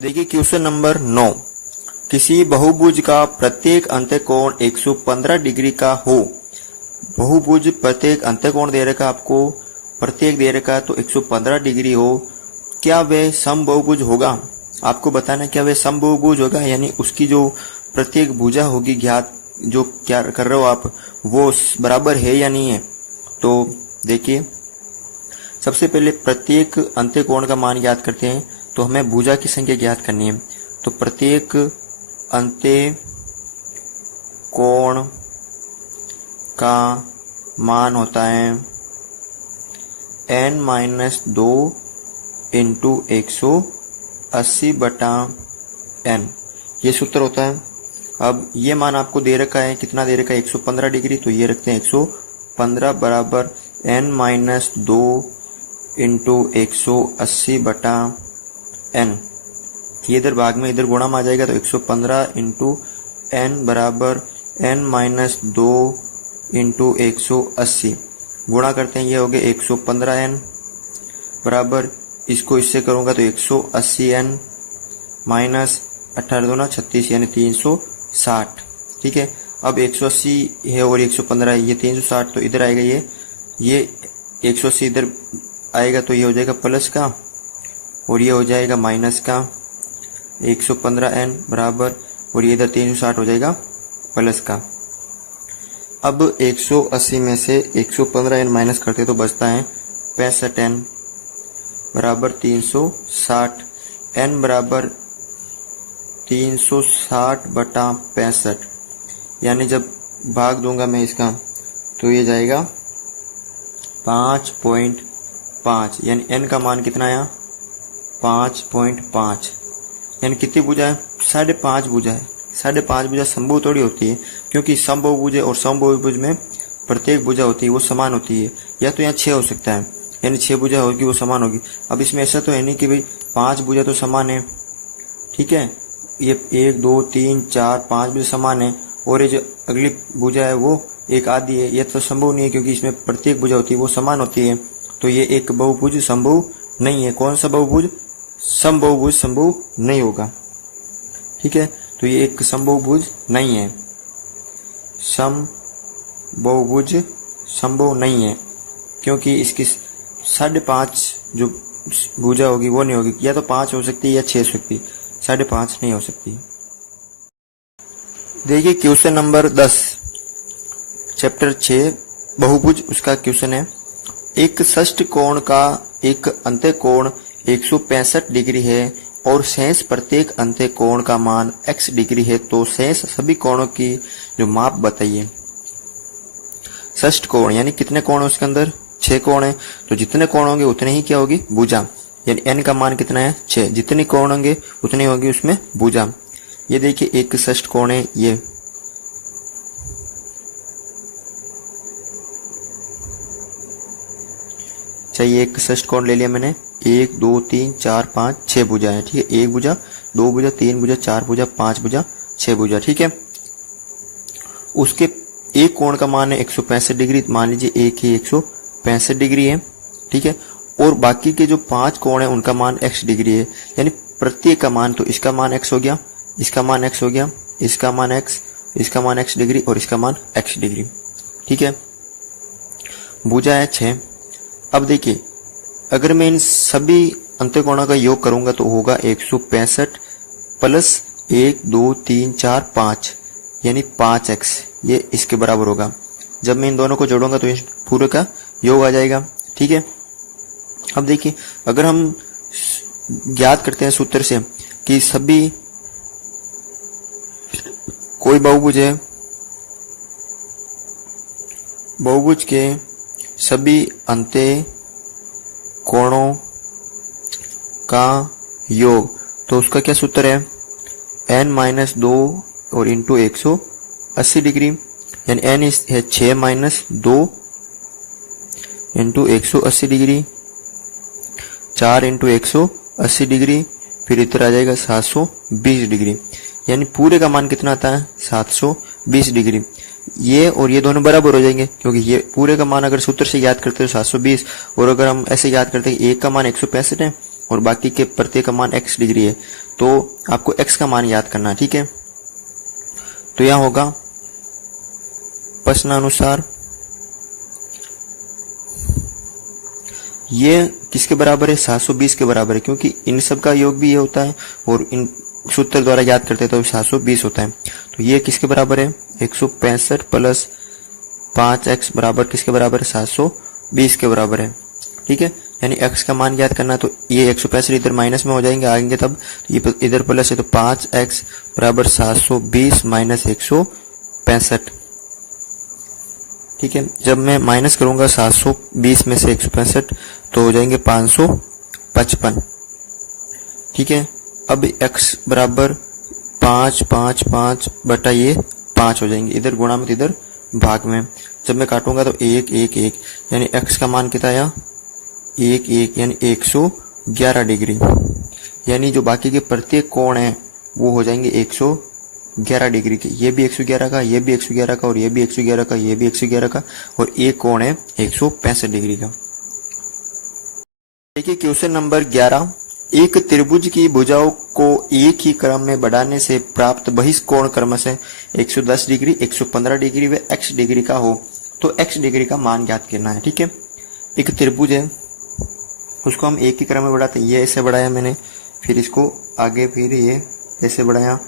देखिए question number 9। किसी बहुभुज का प्रत्येक अंत्यकोण 115 डिग्री का हो। बहुभुज प्रत्येक अंत्यकोण दे रखा आपको, प्रत्येक दे रखा तो 115 डिग्री हो। क्या वह समबाहुभुज होगा? आपको बताना क्या वह समबाहुभुज होगा, यानी उसकी जो प्रत्येक भुजा होगी ज्ञात, जो क्या कर रहे हो आप, वो बराबर है या नहीं है। तो देखिए सबसे पहले प्रत्येक अंत्यकोण का मान ज्ञात करते हैं, तो हमें भुजा की संख्या ज्ञात करनी है। तो प्रत्येक अंत्यकोण का मान होता है n-2 इंटू 180/n, ये सूत्र होता है। अब ये मान आपको दे रखा है, कितना दे रखा है, 115 डिग्री, तो ये रखते हैं 115 बराबर n-2 इंटू 180/n। ये इधर भाग में इधर गुणा में आ जाएगा, तो 115 इंटू n बराबर n-2 इंटू 180 गुणा करते हैं, ये हो गया 115n बराबर, इसको इससे करूंगा तो 180n माइनस 18×2 = 36 यानी 360। ठीक है, अब 180 है और 115 है, ये 360, तो इधर आएगा ये 180 इधर आएगा, तो ये हो जाएगा प्लस का और ये हो जाएगा माइनस का 115n बराबर, और ये इधर 360 हो जाएगा प्लस का। अब 180 में से 115n माइनस करते तो बचता है 65n बराबर 360, n बराबर 360/65, यानी जब भाग दूंगा मैं इसका तो ये जाएगा 5.5, यानी n का मान कितना आया 5.5, यानी कितनी भुजा है, 5.5 भुजा है। 5.5 भुजा समबाहु थोड़ी होती है, क्योंकि समबाहुभुज और समबाहुभुज में प्रत्येक भुजा होती है वो समान होती है, या तो यहाँ 6 हो सकता है, यानी 6 भुजा होगी वो समान होगी। अब इसमें ऐसा तो है नहीं कि भाई 5 भुजा तो समान है, ठीक है, ये 1 2 3 4 5 भुजा समान है, और ये जो अगली भुजा है वो एक आधी है, यह तो संभव नहीं है, क्योंकि इसमें प्रत्येक भुजा होती है वो समान होती है, तो ये एक बहुभुज संभव नहीं है। कौन सा बहुभुज? समबाहुभुज संभव नहीं होगा। ठीक है, तो ये एक समबाहुभुज नहीं है, समबाहुभुज संभव नहीं है, क्योंकि इसकी 5.5 जो भुजा होगी वो नहीं होगी, या तो 5 हो सकती है या 6 हो सकती है, 5.5 नहीं हो सकती। देखिए क्वेश्चन नंबर 10, चैप्टर 6 बहुभुज, उसका क्वेश्चन है। एक षष्ठकोण का एक अंत्यकोण 165 डिग्री है और शेष प्रत्येक अंत्यकोण का मान x डिग्री है, तो शेष सभी कोणों की जो माप बताइए। षष्ठकोण यानी कितने कोण है उसके अंदर? 6 कोण है, तो जितने कोण होंगे उतने ही क्या होगी भुजा, यानी n का मान कितना है 6, जितने कोण होंगे उतनी होगी उसमें भुजा। ये देखिए एक षष्ठकोण है, ये चाहिए, एक षष्ठकोण ले लिया मैंने, 1 2 3 4 5 6 भुजा है। ठीक है, 1 भुजा 2 भुजा 3 भुजा 4 भुजा 5 भुजा 6 भुजा। ठीक है, उसके एक कोण का मान है 165 डिग्री, मान लीजिए एक ही 165 डिग्री है। ठीक है, और बाकी के जो 5 कोण है उनका मान x डिग्री है, यानी प्रत्येक का मान, तो इसका मान x हो गया, इसका मान x हो गया, इसका मान x, इसका मान x डिग्री और इसका मान x डिग्री। ठीक है, भुजा है 6। अब देखिए अगर मैं इन सभी अंत्यकोणों का योग करूंगा तो होगा 165 प्लस 1 2 3 4 5, यानी 5x, ये इसके बराबर होगा। जब मैं इन दोनों को जोड़ूंगा तो इस पूरे का योग आ जाएगा। ठीक है, अब देखिए अगर हम ज्ञात करते हैं सूत्र से कि सभी कोई बहुभुज है, बहुभुज के सभी अंत्यकोणों का योग, तो उसका क्या सूत्र है, n-2 और इंटू 180 डिग्री, यानी n है 6 - 2 इंटू 180 डिग्री, 4 इंटू 180 डिग्री, फिर इधर आ जाएगा 720 डिग्री, यानी पूरे का मान कितना आता है 720 डिग्री। ये और ये दोनों बराबर हो जाएंगे, क्योंकि ये पूरे का मान अगर सूत्र से याद करते हो 720, और अगर हम ऐसे याद करते हैं एक का मान 165 है और बाकी के प्रत्येक का मान x डिग्री है, तो आपको x का मान याद करना है, ठीक है। तो यह होगा प्रश्नानुसार ये किसके बराबर है, 720 के बराबर है, क्योंकि इन सब का योग भी ये होता है और इन सूत्र द्वारा याद करते हैं तो 720 होता है। तो ये किसके बराबर है, 165 प्लस 5x बराबर किसके बराबर है, 720 के बराबर है, ठीक है। यानी x का मान याद करना, तो ये 165 इधर माइनस में हो जाएंगे आएंगे तब, तो ये इधर प्लस है तो 5x बराबर 720 माइनस 165, ठीक है। जब मैं माइनस करूंगा 720 में से 165 तो हो जाएंगे 555, ठीक है। अब x बराबर 5 बटा ये 5 हो जाएंगे, इधर गुणा में इधर भाग में। जब मैं काटूंगा तो 1 1 1 यानी x का मान कितना आया, 1 1 यानी 111 डिग्री। यानी जो बाकी के प्रत्येक कोण है वो हो जाएंगे 111 डिग्री के। ये भी 111 का, ये भी 111 का, और ये भी 111 का, ये भी 111 का, और एक कोण है 165 डिग्री का। देखिए क्वेश्चन नंबर 11, एक त्रिभुज की भुजाओं को एक ही क्रम में बढ़ाने से प्राप्त बहिष्कोण क्रमशः 110 डिग्री, 115 डिग्री व x डिग्री का हो तो x डिग्री का मान ज्ञात करना है, ठीक है। एक त्रिभुज है, उसको हम एक ही क्रम में बढ़ाते हैं। ये ऐसे बढ़ाया मैंने, फिर इसको आगे, फिर ये ऐसे बढ़ाया,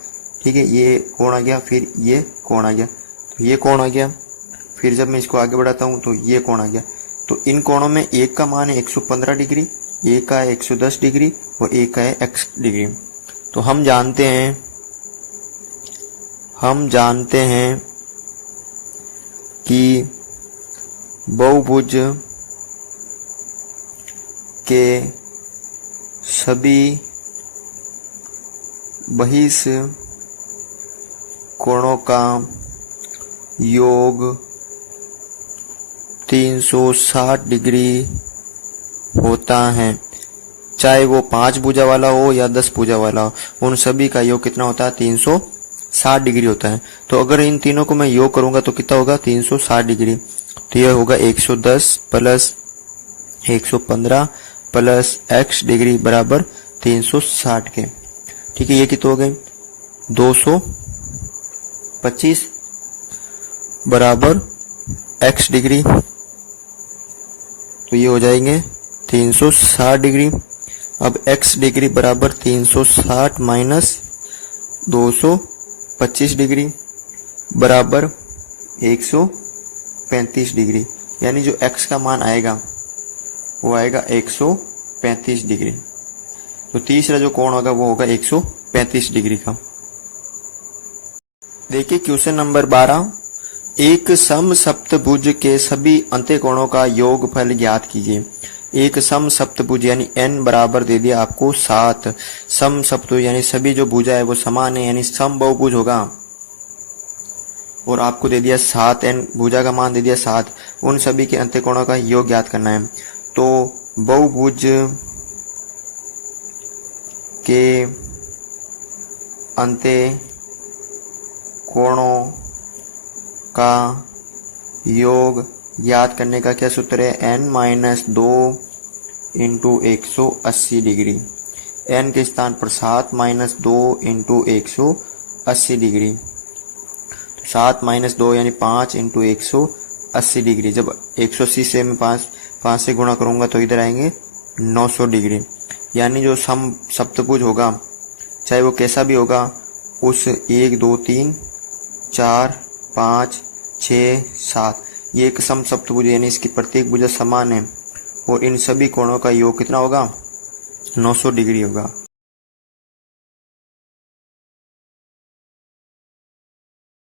ठीक है। ये कोण आ गया, फिर ये कोण आ गया, तो ये कोण आ गया। फिर जब मैं इसको आगे बढ़ाता हूं तो ये कोण आ गया। तो इन कोणों में एक का मान है 115 डिग्री, एक का है 110 डिग्री और एक का है x डिग्री। तो हम जानते हैं कि बहुभुज के सभी बहिष्कोणों का योग 360 डिग्री होता है, चाहे वो 5 भुजा वाला हो या 10 भुजा वाला हो, उन सभी का योग कितना होता है, 360 डिग्री होता है। तो अगर इन तीनों को मैं योग करूंगा तो कितना होगा, 360 डिग्री। तो यह होगा 110 प्लस 115 प्लस x डिग्री बराबर 360 के, ठीक है। ये कितना हो गए, 225 बराबर x डिग्री, तो ये हो जाएंगे 360 डिग्री। अब x डिग्री बराबर 360 माइनस 225 डिग्री बराबर 135 डिग्री। यानी जो x का मान आएगा वो आएगा 135 डिग्री। तो तीसरा जो कोण होगा वो होगा 135 डिग्री का। देखिए क्वेश्चन नंबर 12, एक समसप्तभुज के सभी अंत्यकोणों का योगफल ज्ञात कीजिए। एक समसप्तभुज यानी n बराबर दे दिया आपको 7, समसप्तभुज यानी सभी जो भुजा है वो समान है, यानी समबहुभुज होगा, और आपको दे दिया 7n, भुजा का मान दे दिया 7, उन सभी के अंत्यकोणों का योग ज्ञात करना है। तो बहुभुज के अंत्यकोणों का योग याद करने का क्या सूत्र है, n minus 2 into 180 degree. n के स्थान पर 7 माइनस 2 इंटू 180 डिग्री, 7 माइनस 2 यानी 5 इंटू 180 डिग्री। जब 180 से मैं 5 से गुणा करूंगा तो इधर आएंगे 900 डिग्री। यानी जो समसप्तभुज होगा चाहे वो कैसा भी होगा, उस 1 2 3 4 5 6 7 ये एक समसप्तभुज यानी इसकी प्रत्येक भुजा समान है, और इन सभी कोणों का योग कितना होगा, 900 डिग्री होगा।